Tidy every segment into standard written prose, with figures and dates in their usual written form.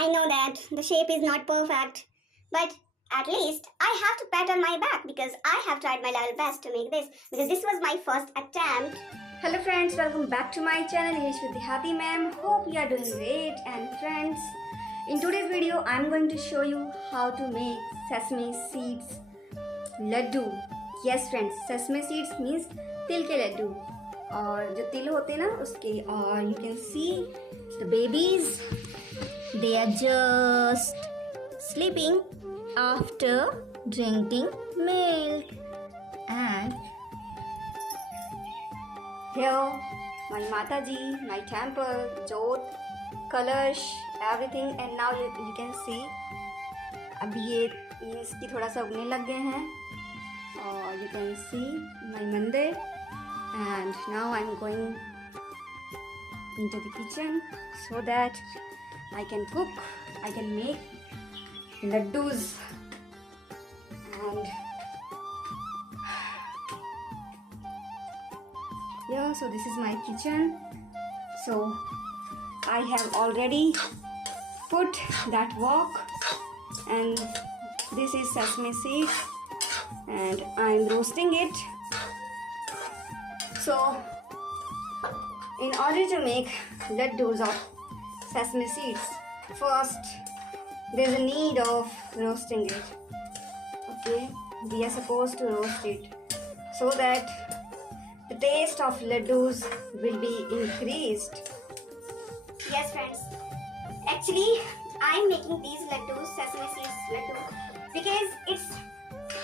I know that the shape is not perfect, but at least I have to pat on my back because I have tried my level best to make this because this was my first attempt. Hello friends, welcome back to my channel English with the Happy Ma'am. Hope you are doing great. And friends, in today's video I am going to show you how to make sesame seeds laddu. Yes friends, sesame seeds means तिल के लड्डू और जो तिल होते हैं ना उसके. और you can see the babies, they are just sleeping after drinking milk. And here my Mataji, my temple, Jot, Kalash, everything. And now you can see अभी ये इसकी थोड़ा सा उगने लग गए हैं. और you can see my मंदिर. And now I'm going into the kitchen so that I can cook, I can make laddus. And yeah, so this is my kitchen. So I have already put that wok, and this is sesame seeds, and I'm roasting it. So in order to make laddus of sesame seeds, first there's a need of roasting it. Okay, we are supposed to roast it so that the taste of laddus will be increased. Yes friends, actually I'm making these laddus, sesame seeds laddu, because it's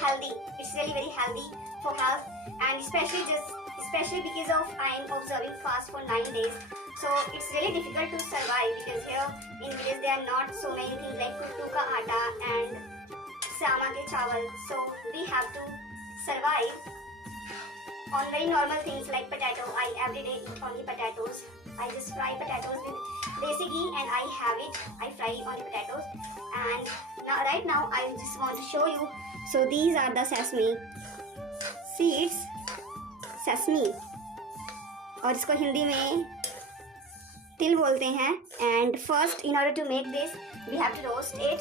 healthy. It's really very healthy for health, and especially because of I'm observing fast for 9 days. So it's really difficult to survive because here in village there are not so many things like kuttu ka atta and sama ke chawal. So we have to survive on very normal things like potato. I everyday eat only potatoes. I just fry potatoes with desi ghee and I have it. I fry only potatoes. And now, right now I just want to show you. So these are the sesame seeds. Sesame, और इसको हिंदी में तिल बोलते हैं. And first in order to make this we have to roast it.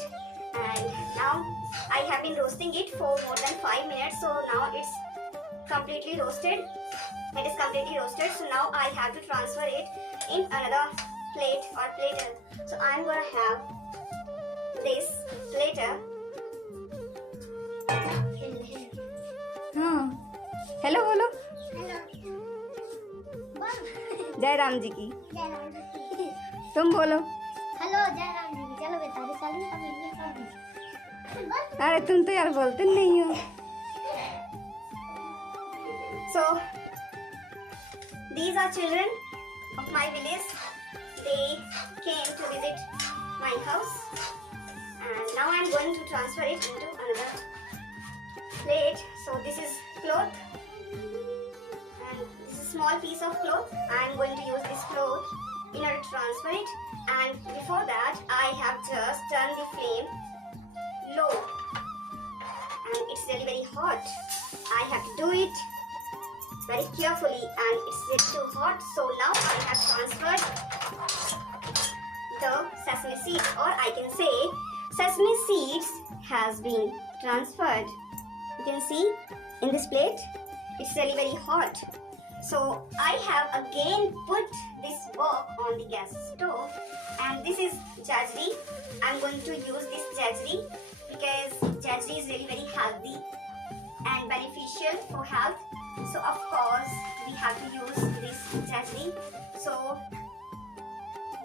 And now I have been roasting it for more than 5 minutes. So now it's completely roasted. It is completely roasted. So now I have to transfer it in another plate or platter. So I'm gonna have this platter. हाँ, hello बोलो. जय राम जी की. तुम बोलो. Hello जय राम जी की. चलो बेटा अरे तुम तो यार बोलते नहीं हो. So these are children of my village. They came to visit my house, and now I'm going to transfer it into another plate. So this is cloth, and this is small piece of cloth. I'm going to use this cloth in order to transfer it. And before that I have just turned the flame low, and it's really very hot. I have to do it very carefully, and it's little too hot. So now I have transferred the sesame seeds, or I can say sesame seeds has been transferred. You can see in this plate it's really very hot. So I have again put this wok on the gas stove, and this is jaggery. I'm going to use this jaggery because jaggery is really very healthy and beneficial for health. So of course we have to use this jaggery. So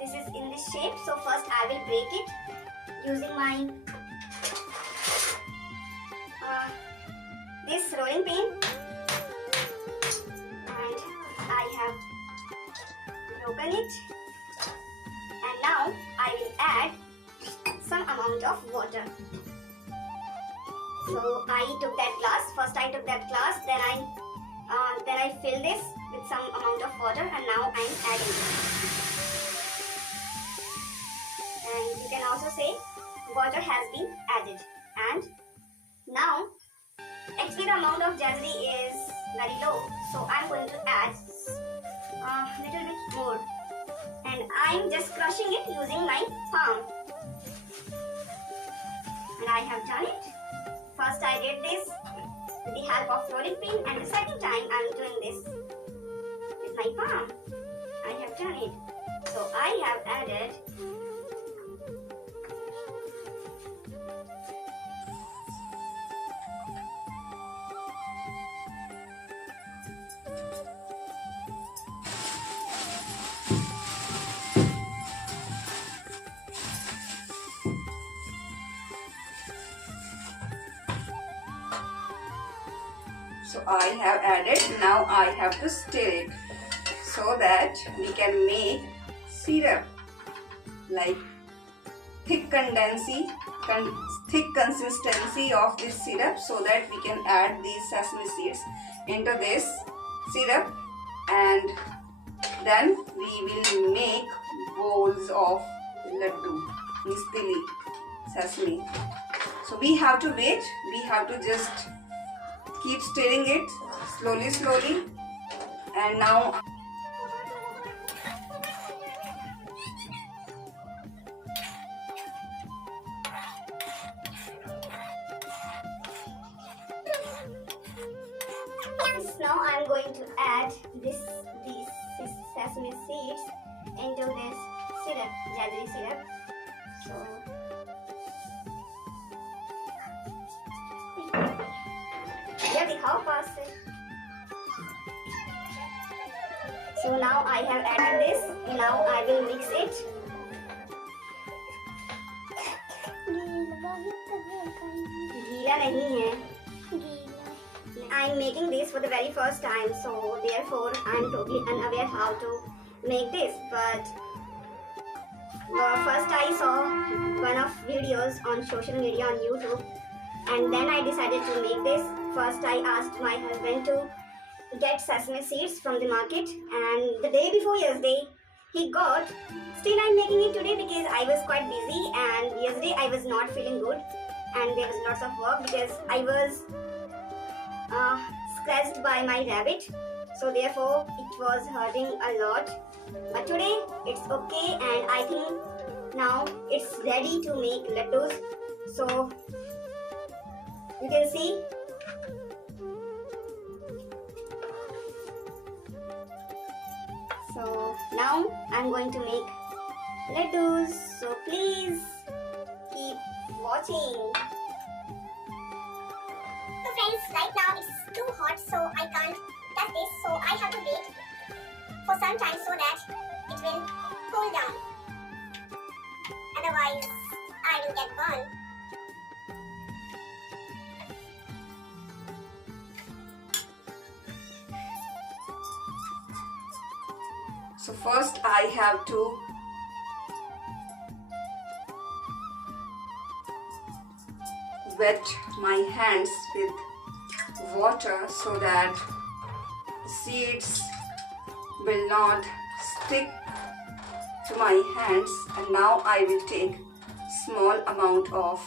this is in this shape. So first I will break it using my this rolling pin, and I have broken it. And now I will add some amount of water. So I took that glass. First I took that glass, then I fill this with some amount of water, and now I'm adding it. And you can also say water has been added. And now actually the amount of jaggery is very low, so I'm going to add a little bit more, and I'm just crushing it using my palm. I have done it. First I did this with the help of rolling pin, and the second time I am doing this with my palm. I have done it. So I have added So I have added, now I have to stir it so that we can make syrup, like thick consistency of this syrup, so that we can add these sesame seeds into this syrup, and then we will make bowls of laddu, mistili, sesame. So we have to wait, we have to just keep stirring it slowly, and now I'm going to add these sesame seeds into this syrup, jaggery syrup. So yeah, दिखाओ पास से. So now I have added this. Now I will mix it. गीला नहीं है. I'm making this for the very first time, so therefore I'm totally unaware how to make this. But first I saw one of videos on social media on YouTube, and then I decided to make this. First I asked my husband to get sesame seeds from the market, and the day before yesterday he got. Still I'm making it today because I was quite busy, and yesterday I was not feeling good and there was lots of work because I was scratched by my rabbit, so therefore it was hurting a lot. But today it's okay, and I think now it's ready to make laddus. So you can see so now I'm going to make laddus, so please keep watching. So friends, right now it's too hot, so I can't touch this, so I have to wait for some time so that it will cool down. Otherwise, I will get burned. so first I have to wet my hands with water so that seeds will not stick to my hands. And now I will take small amount of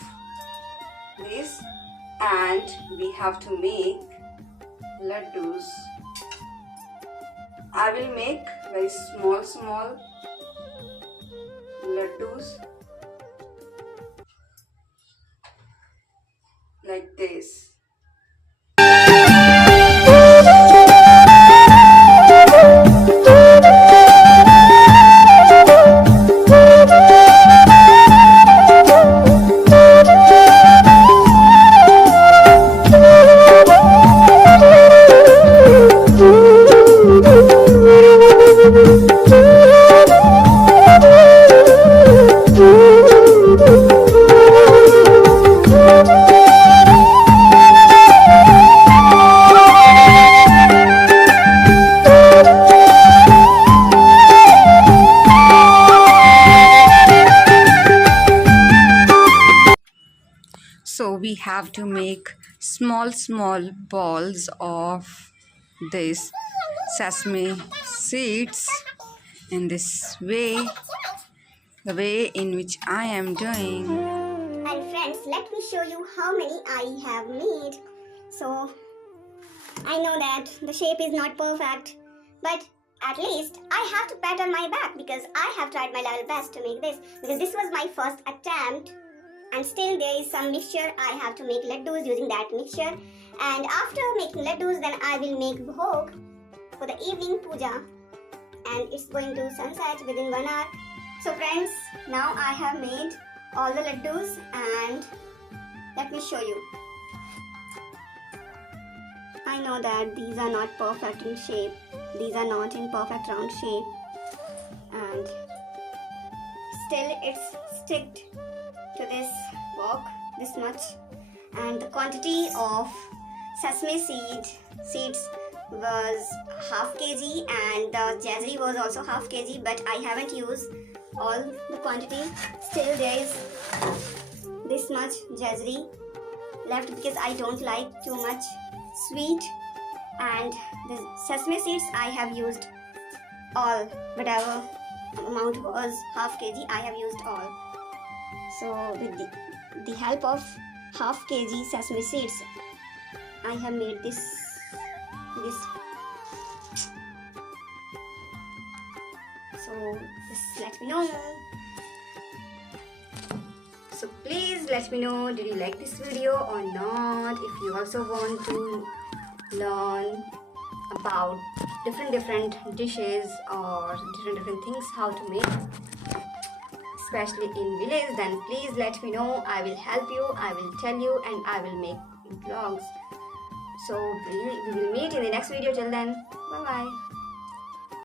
this, and we have to make laddus. I will make very small laddus like this. So we have to make small balls of this sesame seeds in this way, the way in which I am doing. And friends, let me show you how many I have made. So I know that the shape is not perfect, but at least I have to pat on my back because I have tried my level best to make this, because this was my first attempt and still there is some mixture. I have to make laddus using that mixture, and after making laddus then I will make bhog for the evening puja, and it's going to sunset within 1 hour. So friends, now I have made all the laddus and let me show you. I know that these are not perfect in shape, these are not in perfect round shape, and still it's sticked to this wok this much, and the quantity of sesame seeds was half kg, and the jaggery was also half kg, but I haven't used all the quantity. Still there is this much jaggery left because I don't like too much sweet, and the sesame seeds I have used all, whatever amount was half kg I have used all. So with the help of half kg sesame seeds I have made this. So just let me know. So please let me know, did you like this video or not? If you also want to learn about different dishes or different things how to make, especially in village, then please let me know. I will help you, I will tell you, and I will make vlogs. So we will meet in the next video. Till then, bye bye.